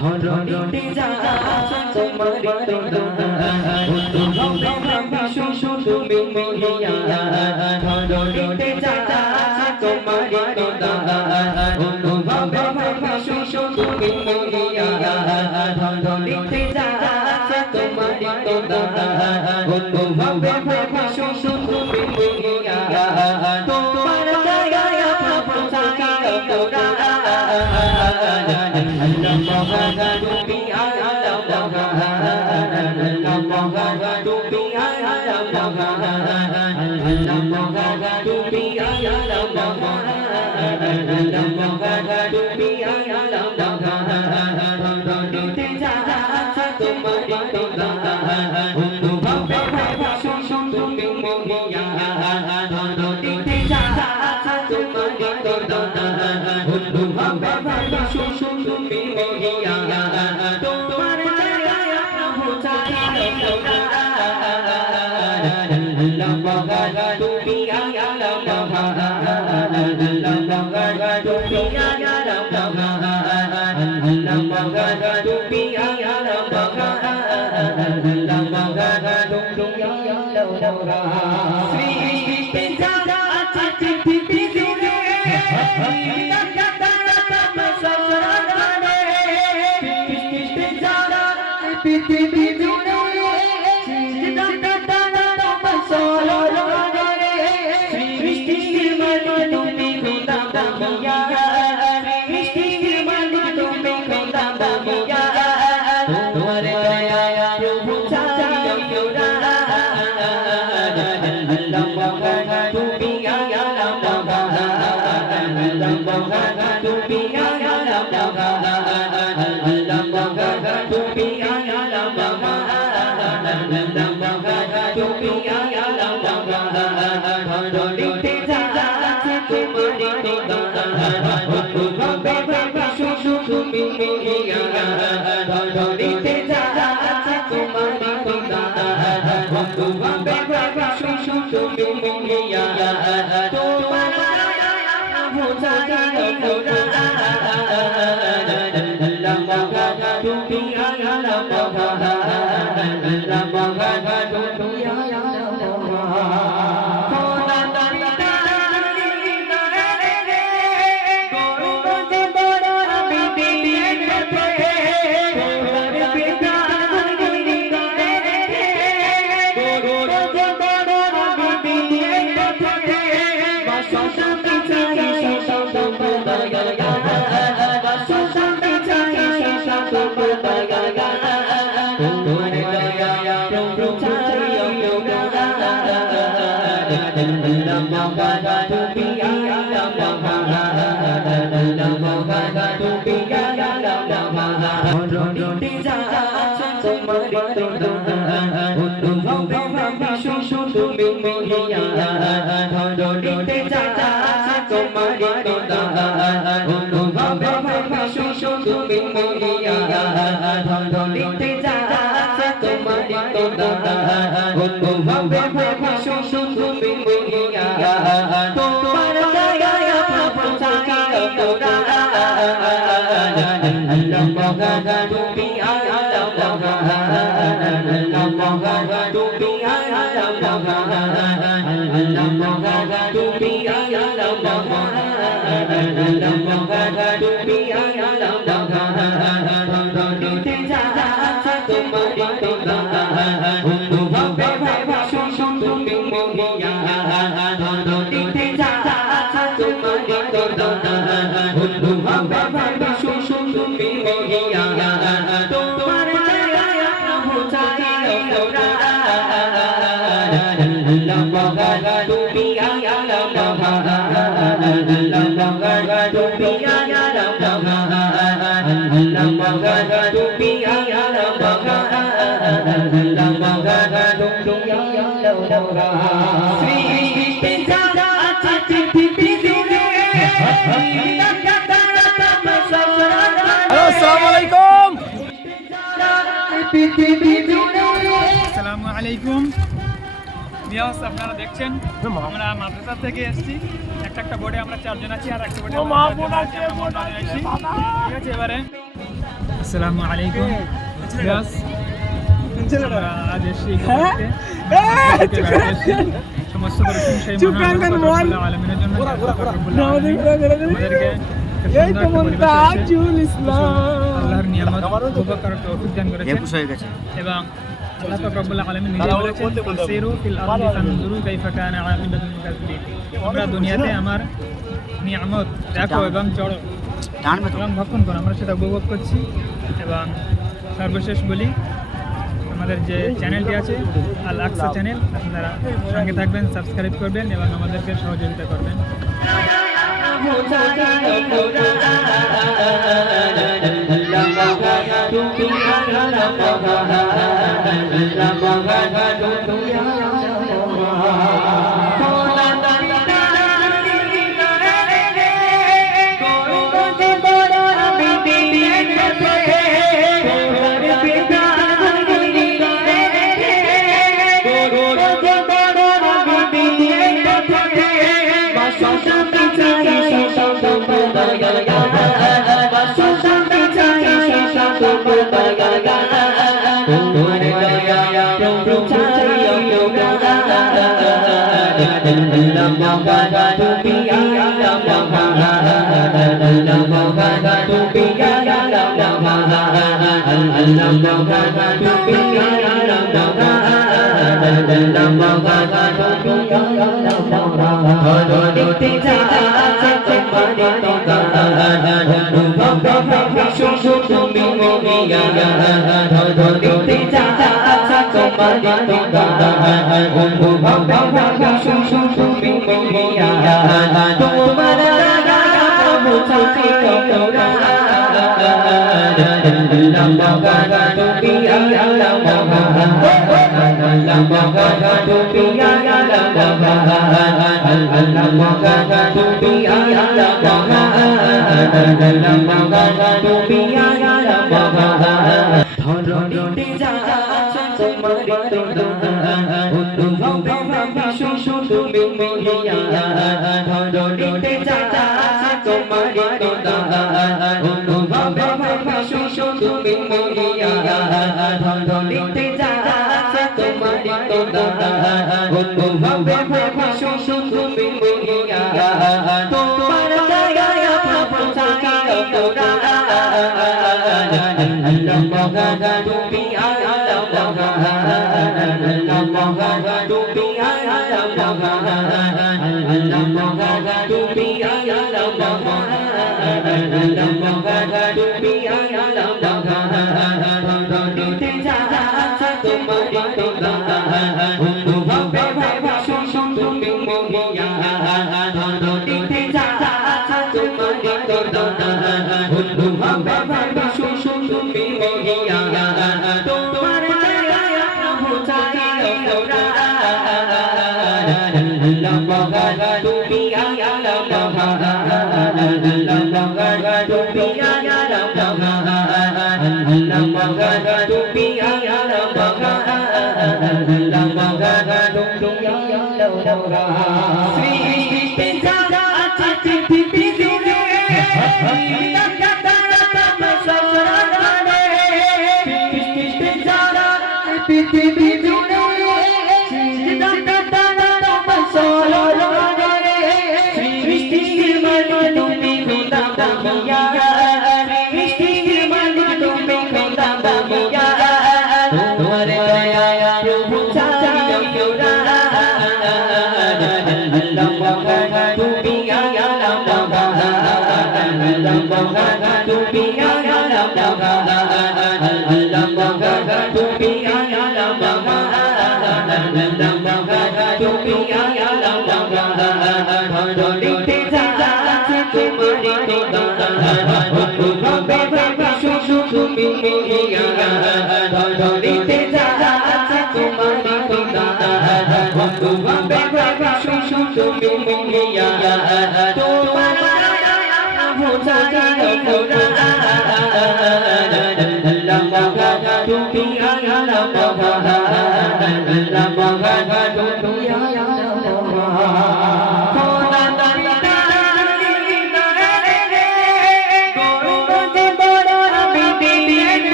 ধরণীতে যারা তোমার বন্ধু হবে ভাবি শুধু মিলিয়া ধরণীতে যারা তোমার বন্ধু হবে ভাবি শুধু মিলিয়া ধরণীতে যারা তোমার বন্ধু হবে ভাবি শুধু মিলিয়া তোমার জায়গায় পৌঁছাই তোরা আসসালামু আলাইকুম ভিউয়ার্স, আপনারা দেখছেন আমরা মাদ্রাসা থেকে এসেছি। একটা বোর্ডে আমরা 4 জন আছি, আর একটা বোর্ডে আমরা 4 জন আছি। ঠিক আছে, এবারে আসসালামু আলাইকুম ভিউয়ার্স, আমরা আজ এসেছি সমস্ত প্রশংসাই মহান আল্লাহ রাব্বুল আলামিনের জন্য। আমাদেরকে আল্লাহর নিয়ামত উপভোগ করার তৌফিক দান করেছেন এবং আল্লাহ পাক রব্বুল আলামিন নিজে বলেছেন সিরু ফিল আরদি ফানজুরু কাইফা কানা আকিবাতুল মুকাজ্জিবিন। আমরা দুনিয়াতে আমার নিয়ামত দেখো এবং চড়ো এবং ভক্ষণ করো, আমরা সেটা উপভোগ করছি। এবং সর্বশেষ বলি, আমাদের যে চ্যানেলটি আছে আল আকসা চ্যানেল, আপনারা সঙ্গে থাকবেন, সাবস্ক্রাইব করবেন এবং আমাদেরকে সহযোগিতা করবেন।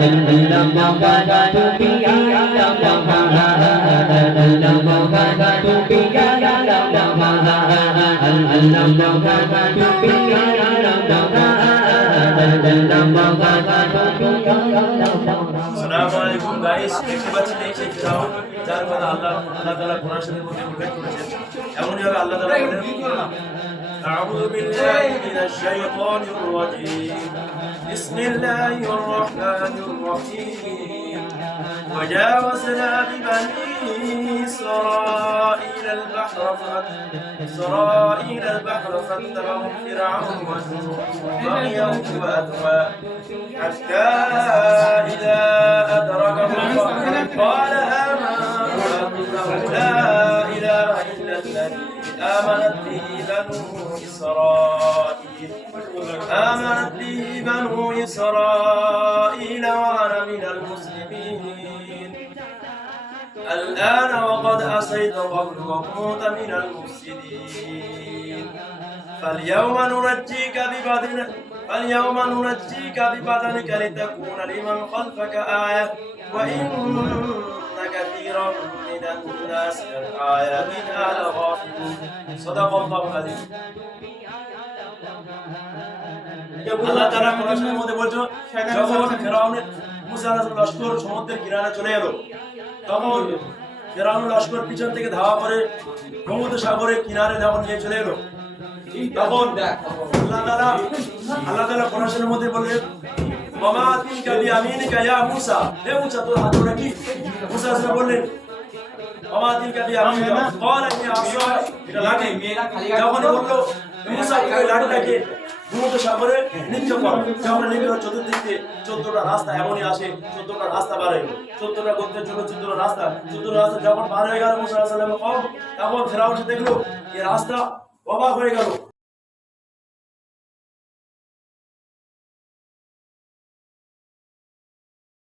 আসসালামু আলাইকুম গাইস, দেখতে পাচ্ছেন এই সেই ফিরাউন যার কথা আল্লাহ তাআলা কোরআন শরীফের মধ্যে উল্লেখ করেছেন। এমনই ভাবে আল্লাহ তাআলা বলেন, আউযু বিল্লাহি মিনাশ শাইতানির রাজীম, বিসমিল্লাহির রহমানির রহিম, وجاوزنا ببني إسرائيل البحر فاتبعهم فرعون وبغيا وأدوى حتى إذا أدركه البحر قال آمنت أنه لا إله إلا الذي آمنت به بنو إسرائيل وأنا من المسلمين الآن وقد عصيت قبل وكنت من المفسدين فاليوم ننجيك ببدنك لتكون لمن خلفك آية وإن كثيرا من الناس عن آياتنا لغافلون صدق الله العظيم আল্লাহ তাআলা কোরআনের মধ্যে বলছো, যখন ফিরআউনের মুসা আলাইহিস লশকর সমুদ্রের কিনারে চলে এলো, তখন ফিরআউনের লশকর পিছন থেকে ধাওয়া করে সমুদ্র সাগরের কিনারে যখন নিয়ে চলে এলো, তখন আল্লাহ তাআলা কোরআনের মধ্যে বললেন, ওমা তিলকা বিয়ামিনিকা ইয়া মুসা, হে মুসা তোর হাতে ওটা কি? মুসা আলাইহিস বললেন, ওমা তিলকা বিয়ামিনিকা, ক্বালা হিয়া আসা, এটা লাঠি। যখন বলল মুসা ওই লাঠিটাকে সমুদ্র সাগরে নিক্ষেপ করো, যখন নিক্ষেপ চতুর্দিকে 14টা রাস্তা এমনই আসে, 14টা রাস্তা বার হয়ে গেল, 14টা গোত্রের জন্য 14টা রাস্তা যখন বার হয়ে গেল মুসা আলাইহিস সালামের কওম, তখন ফিরআউন দেখলো এই রাস্তা অবাক হয়ে গেল।